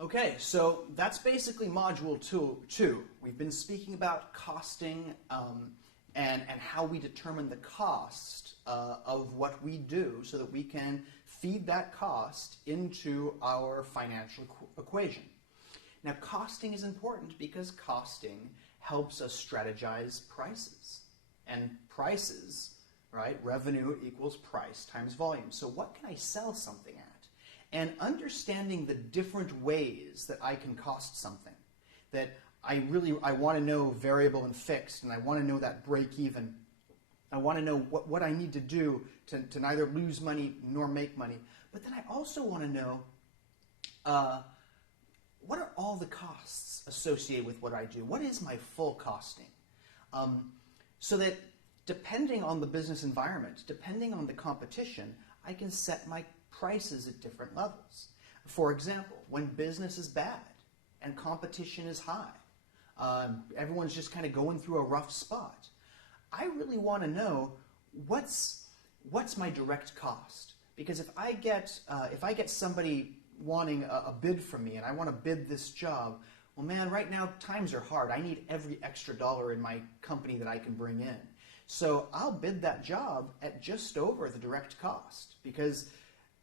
Okay, so that's basically module two. We've been speaking about costing and how we determine the cost of what we do so that we can feed that cost into our financial equation. Now, costing is important because costing helps us strategize prices. And prices, right, revenue equals price times volume. So what can I sell something at? And understanding the different ways that I can cost something, that I want to know variable and fixed, and I want to know that break even. I want to know what I need to do to neither lose money nor make money. But then I also want to know what are all the costs associated with what I do? What is my full costing? So that depending on the business environment, depending on the competition, I can set my prices at different levels. For example, when business is bad and competition is high, everyone's just kind of going through a rough spot, I really want to know what's my direct cost. Because if I get somebody wanting a bid from me and I want to bid this job, well, man, right now times are hard. I need every extra dollar in my company that I can bring in. So I'll bid that job at just over the direct cost because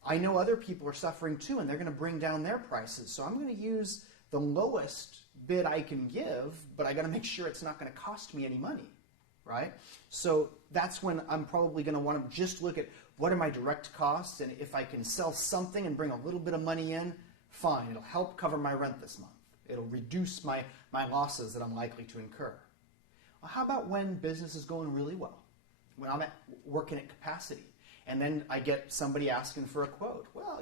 I know other people are suffering too, and they're going to bring down their prices. So I'm going to use the lowest bid I can give, but I got to make sure it's not going to cost me any money, right? So that's when I'm probably going to want to just look at what are my direct costs, and if I can sell something and bring a little bit of money in, fine. It'll help cover my rent this month. It'll reduce my losses that I'm likely to incur. Well, how about when business is going really well? When I'm working at capacity? And then I get somebody asking for a quote. Well,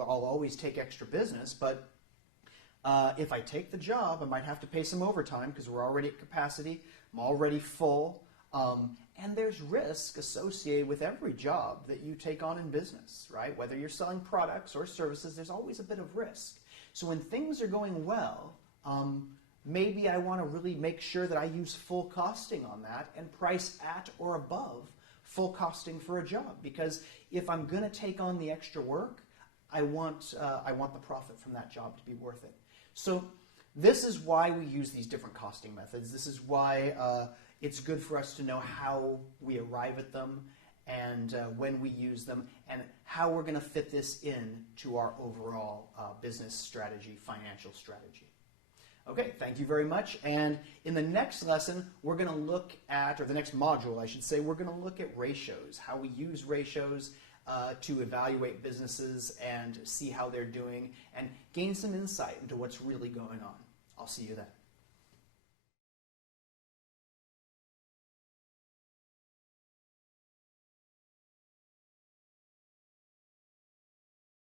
I'll always take extra business, but if I take the job, I might have to pay some overtime because we're already at capacity. I'm already full. And there's risk associated with every job that you take on in business, right? Whether you're selling products or services, there's always a bit of risk. So when things are going well, maybe I want to really make sure that I use full costing on that and price at or above full costing for a job, because if I'm going to take on the extra work, I want the profit from that job to be worth it. So this is why we use these different costing methods. This is why it's good for us to know how we arrive at them and when we use them and how we're going to fit this in to our overall business strategy, financial strategy. Okay, thank you very much. And in the next lesson, we're going to look at, or the next module, I should say, we're going to look at ratios, how we use ratios to evaluate businesses and see how they're doing and gain some insight into what's really going on. I'll see you then.